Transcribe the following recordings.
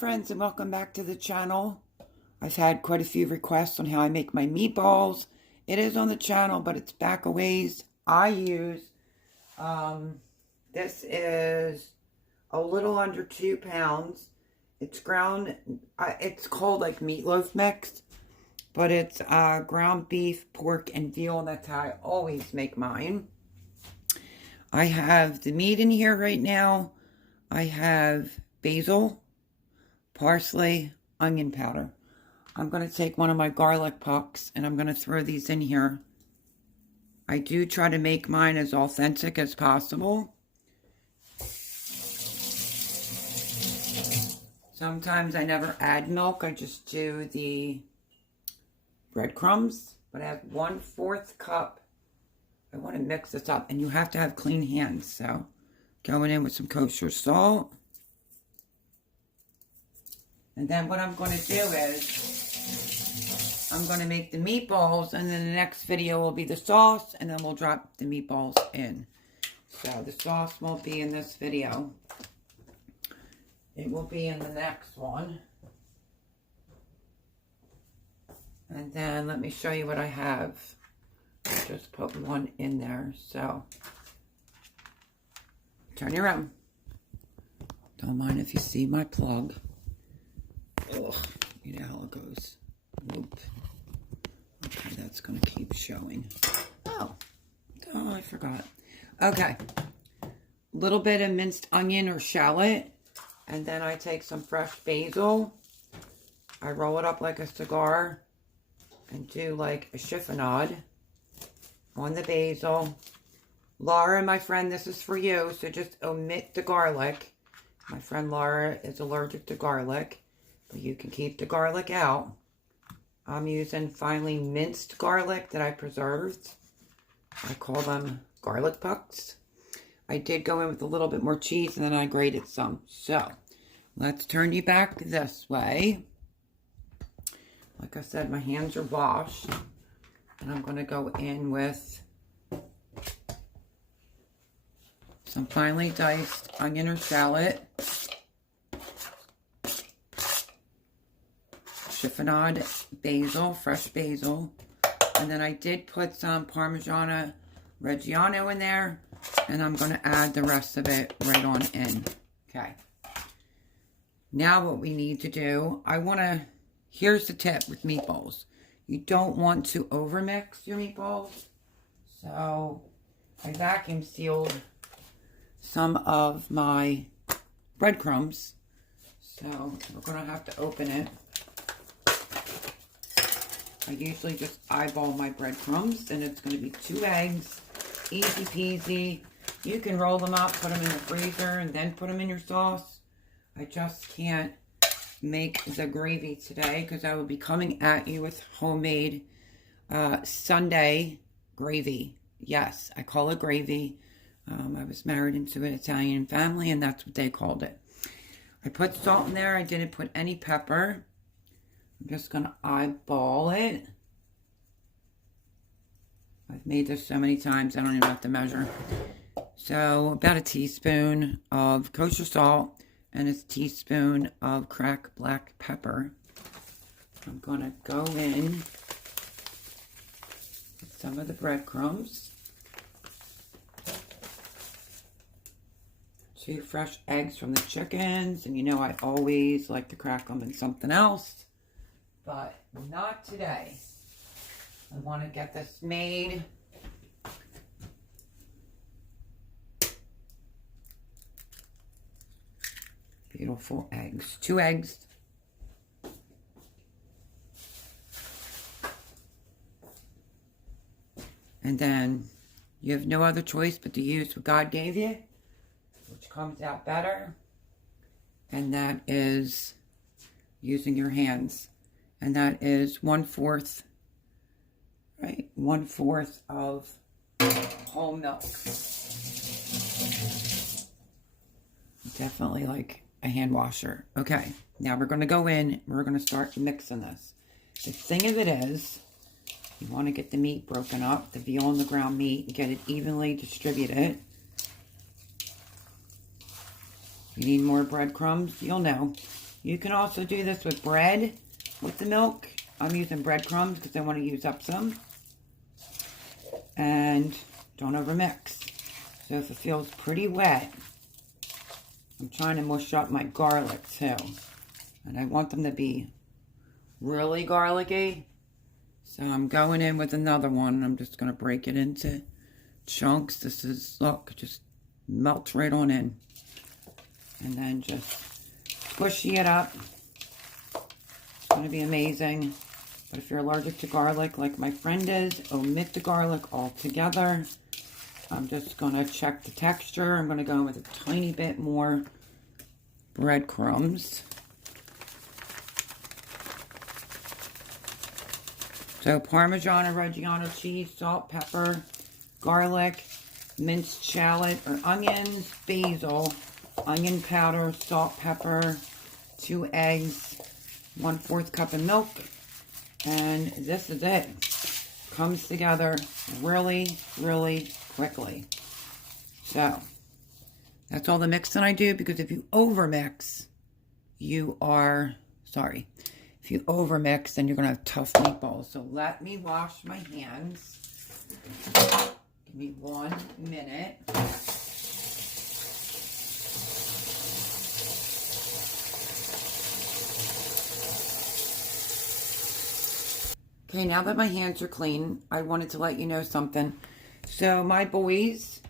Friends, and welcome back to the channel. I've had quite a few requests on how I make my meatballs. It is on the channel, but it's back a ways. I use this is a little under 2 pounds. It's ground, it's called like meatloaf mix, but it's ground beef, pork, and veal. That's how I always make mine. I have the meat in here right now. I have basil, parsley, onion powder. I'm going to take one of my garlic pucks and I'm going to throw these in here. I do try to make mine as authentic as possible. Sometimes I never add milk. I just do the breadcrumbs. But I have 1/4 cup. I want to mix this up. And you have to have clean hands. So going in with some kosher salt. And then what I'm going to do is I'm going to make the meatballs, and then the next video will be the sauce, and then we'll drop the meatballs in. So the sauce won't be in this video. It will be in the next one. And then let me show you what I have. I just put one in there. So turn you around. Don't mind if you see my plug. Ugh, you know how it goes. Whoop. Okay, that's going to keep showing. Oh, I forgot. Okay. Little bit of minced onion or shallot. And then I take some fresh basil. I roll it up like a cigar. And do like a chiffonade on the basil. Laura, my friend, this is for you. So just omit the garlic. My friend Laura is allergic to garlic. But you can keep the garlic out. I'm using finely minced garlic that I preserved. I call them garlic pucks. I did go in with a little bit more cheese and then I grated some. So, let's turn you back this way. Like I said, my hands are washed. And I'm going to go in with some finely diced onion or shallot. Chiffonade basil, fresh basil. And then I did put some Parmigiano Reggiano in there. And I'm going to add the rest of it right on in. Okay. Now what we need to do, here's the tip with meatballs. You don't want to overmix your meatballs. So I vacuum sealed some of my breadcrumbs. So we're going to have to open it. I usually just eyeball my breadcrumbs, and it's going to be 2 eggs, easy peasy. You can roll them up, put them in the freezer, and then put them in your sauce. I just can't make the gravy today because I will be coming at you with homemade Sunday gravy. Yes, I call it gravy. I was married into an Italian family, and that's what they called it. I put salt in there. I didn't put any pepper. I'm just going to eyeball it. I've made this so many times, I don't even have to measure. So, about a teaspoon of kosher salt and a teaspoon of cracked black pepper. I'm going to go in with some of the breadcrumbs. 2 fresh eggs from the chickens. And you know I always like to crack them in something else. But not today. I want to get this made. Beautiful eggs. 2 eggs. And then you have no other choice but to use what God gave you, which comes out better. And that is using your hands. And that is 1/4, right? 1/4 of whole milk. Definitely like a hand washer. Okay, now we're going to go in. We're going to start mixing this. The thing of it is, you want to get the meat broken up, the veal and the ground meat, and get it evenly distributed. You need more breadcrumbs, you'll know. You can also do this with bread with the milk. I'm using breadcrumbs because I want to use up some. And don't overmix. So if it feels pretty wet, I'm trying to mush up my garlic too. And I want them to be really garlicky. So I'm going in with another one. I'm just going to break it into chunks. This is, look, just melts right on in. And then just squishy it up. It's going to be amazing. But if you're allergic to garlic like my friend is, omit the garlic altogether. I'm just going to check the texture. I'm going to go in with a tiny bit more breadcrumbs. So Parmesan or Reggiano cheese, salt, pepper, garlic, minced shallot or onions, basil, onion powder, salt, pepper, 2 eggs, 1/4 cup of milk, and this is it. Comes together really, really quickly. So that's all the mixing I do, because if you overmix, if you overmix, then you're going to have tough meatballs. So let me wash my hands. Give me 1 minute. Okay, now that my hands are clean, I wanted to let you know something. So my boys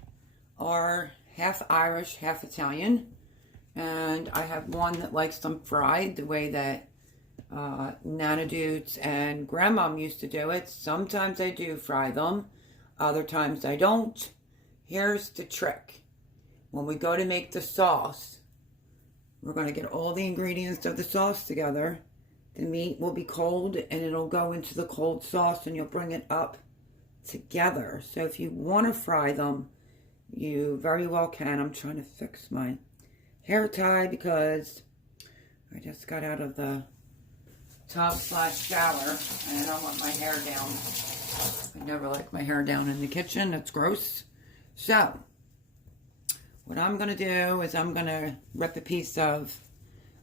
are half Irish, half Italian. And I have one that likes them fried the way that Nana Dudes and Grandmom used to do it. Sometimes I do fry them. Other times I don't. Here's the trick. When we go to make the sauce, we're going to get all the ingredients of the sauce together. The meat will be cold and it'll go into the cold sauce and you'll bring it up together. So if you want to fry them, you very well can. I'm trying to fix my hair tie because I just got out of the tub/shower and I don't want my hair down. I never like my hair down in the kitchen. It's gross. So what I'm going to do is I'm going to rip a piece of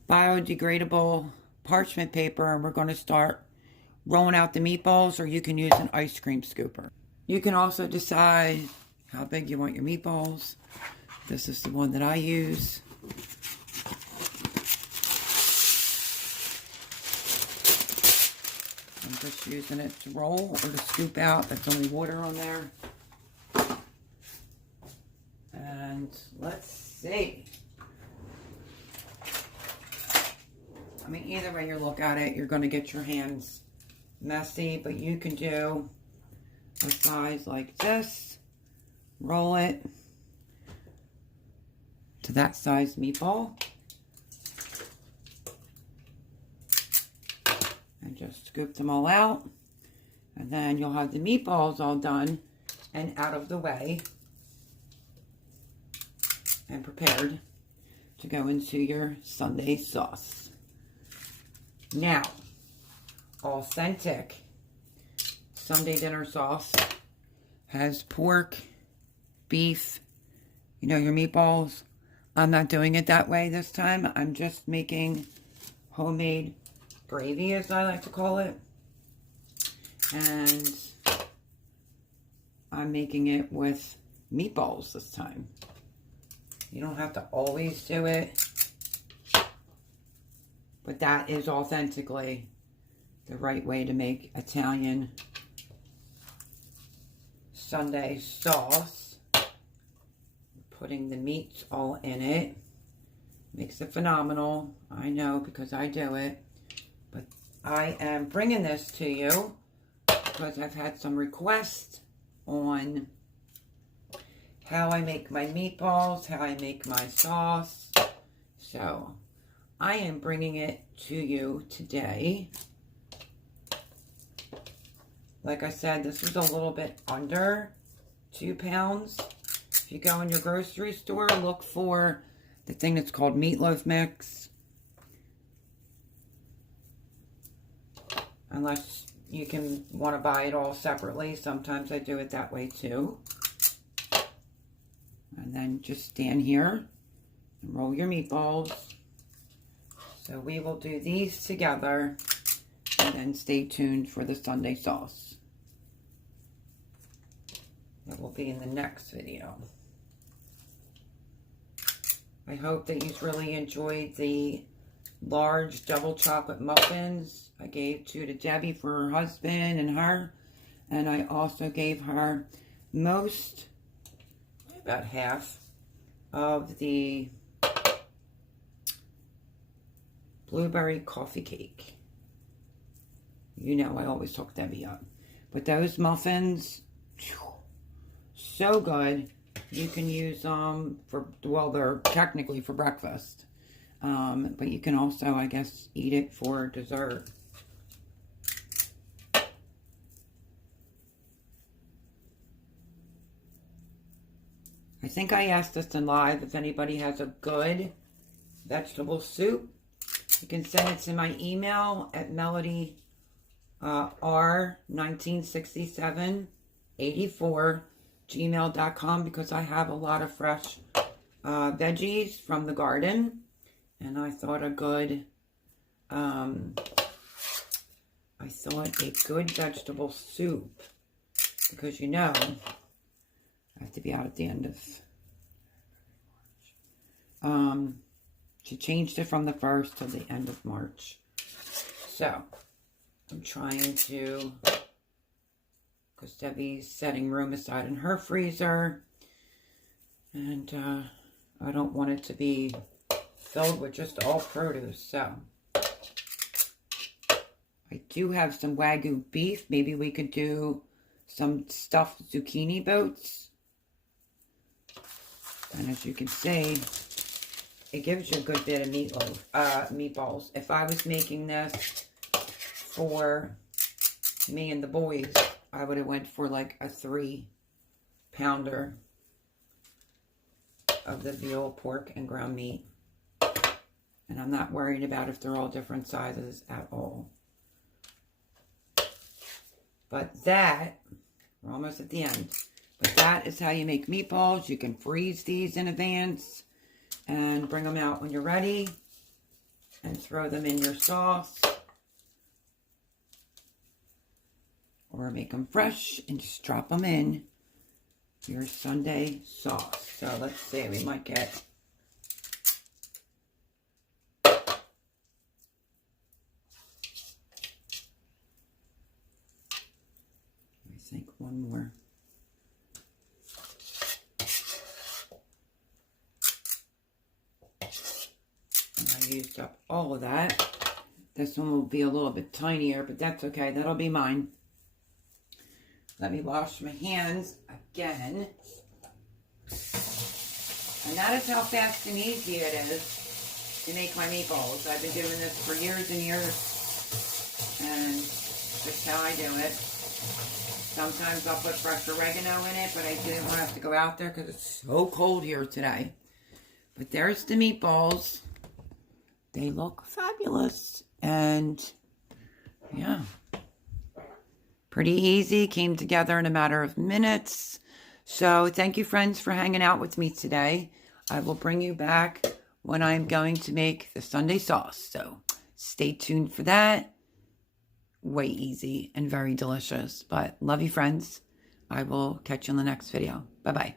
biodegradable parchment paper and we're going to start rolling out the meatballs, or you can use an ice cream scooper. You can also decide how big you want your meatballs. This is the one that I use. I'm just using it to roll or to scoop out. That's only water on there. And let's see. I mean, either way you look at it, you're going to get your hands messy, but you can do a size like this. Roll it to that size meatball. And just scoop them all out. And then you'll have the meatballs all done and out of the way and prepared to go into your Sunday sauce. Now, authentic Sunday dinner sauce has pork, beef, you know, your meatballs. I'm not doing it that way this time. I'm just making homemade gravy, as I like to call it. And I'm making it with meatballs this time. You don't have to always do it, but that is authentically the right way to make Italian Sunday sauce. Putting the meats all in it makes it phenomenal. I know, because I do it. But I am bringing this to you because I've had some requests on how I make my meatballs, how I make my sauce. So I am bringing it to you today. Like I said, this is a little bit under 2 pounds. If you go in your grocery store, look for the thing that's called meatloaf mix. Unless you can want to buy it all separately. Sometimes I do it that way too. And then just stand here and roll your meatballs. So we will do these together, and then stay tuned for the Sunday sauce. That will be in the next video. I hope that you really enjoyed the large double chocolate muffins I gave to Debbie for her husband and her. And I also gave her about half of the blueberry coffee cake. You know I always talk Debbie up. But those muffins, so good. You can use them for, well, they're technically for breakfast. But you can also, I guess, eat it for dessert. I think I asked this in live if anybody has a good vegetable soup. You can send it to my email at melodyr196784@gmail.com, because I have a lot of fresh veggies from the garden, and I thought a good vegetable soup, because you know I have to be out at the end of she changed it from the 1st to the end of March. So I'm trying to, because Debbie's setting room aside in her freezer, and I don't want it to be filled with just all produce. So I do have some Wagyu beef. Maybe we could do some stuffed zucchini boats. And as you can see, it gives you a good bit of meatballs. If I was making this for me and the boys, I would have went for like a 3-pounder of the veal, pork, and ground meat. And I'm not worried about if they're all different sizes at all. But that, we're almost at the end. But that is how you make meatballs. You can freeze these in advance and bring them out when you're ready and throw them in your sauce. Or make them fresh and just drop them in your Sunday sauce. So let's see, we might get one more. And I used up all of that. This one will be a little bit tinier, but that's okay. That'll be mine. Let me wash my hands again. And that is how fast and easy it is to make my meatballs. I've been doing this for years and years. And that's how I do it. Sometimes I'll put fresh oregano in it, but I didn't want to have to go out there because it's so cold here today. But there's the meatballs. They look fabulous. And yeah, pretty easy. Came together in a matter of minutes. So thank you, friends, for hanging out with me today. I will bring you back when I'm going to make the Sunday sauce. So stay tuned for that. Way easy and very delicious. But love you, friends. I will catch you in the next video. Bye-bye.